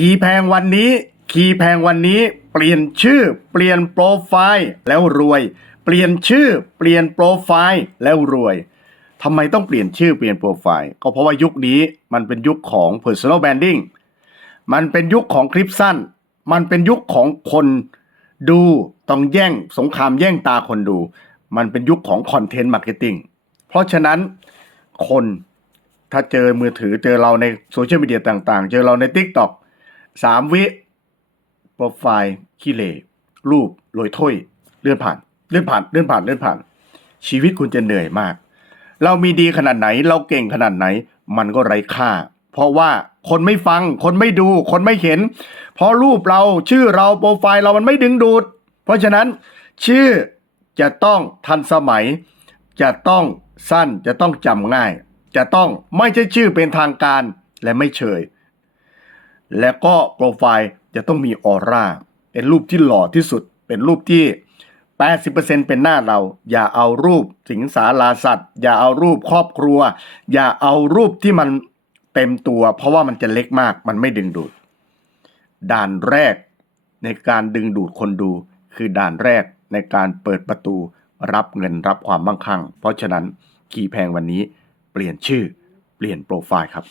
ขี่แพงวันนี้ ขี่แพงวันนี้ เปลี่ยนชื่อ เปลี่ยนโปรไฟล์แล้วรวย เปลี่ยนชื่อ เปลี่ยนโปรไฟล์แล้วรวยทำไมต้องเปลี่ยนชื่อเปลี่ยนโปรไฟล์ก็เพราะว่ายุคนี้มันเป็นยุคของ personal branding มันเป็นยุคของคลิปสั้น มันเป็นยุคของคนดูต้องแย่งสงครามแย่งตาคนดู มันเป็นยุคของคอนเทนต์มาร์เก็ตติ้งเพราะฉะนั้นคนถ้าเจอมือถือเจอเราในโซเชียลมีเดียต่างๆ เจอเราใน Tik t o อก สามวิโปรไฟล์ขี้เหร่รูปโรยถ้วยเลื่อนผ่าน เลื่อนผ่าน เลื่อนผ่าน เลื่อนผ่าน ชีวิตคุณจะเหนื่อยมาก เรามีดีขนาดไหน เราเก่งขนาดไหน มันก็ไร้ค่า เพราะว่าคนไม่ฟัง คนไม่ดู คนไม่เห็น เพราะรูปเราชื่อเราโปรไฟล์เรามันไม่ดึงดูด เพราะฉะนั้น ชื่อจะต้องทันสมัย จะต้องสั้น จะต้องจำง่าย จะต้องไม่ใช่ชื่อเป็นทางการและไม่เชย และก็โปรไฟล์จะต้องมีออร่าเป็นรูปที่หล่อที่สุด เป็นรูปที่ 80%เป็นหน้าเรา อย่าเอารูปสิงสาราสัตว์ อย่าเอารูปครอบครัว อย่าเอารูปที่มันเต็มตัว เพราะว่ามันจะเล็กมากมันไม่ดึงดูด ด่านแรกในการดึงดูดคนดู คือด่านแรกในการเปิดประตูรับเงินรับความมั่งคั่ง เพราะฉะนั้นขี่แพงวันนี้เปลี่ยนชื่อเปลี่ยนโปรไฟล์ครับ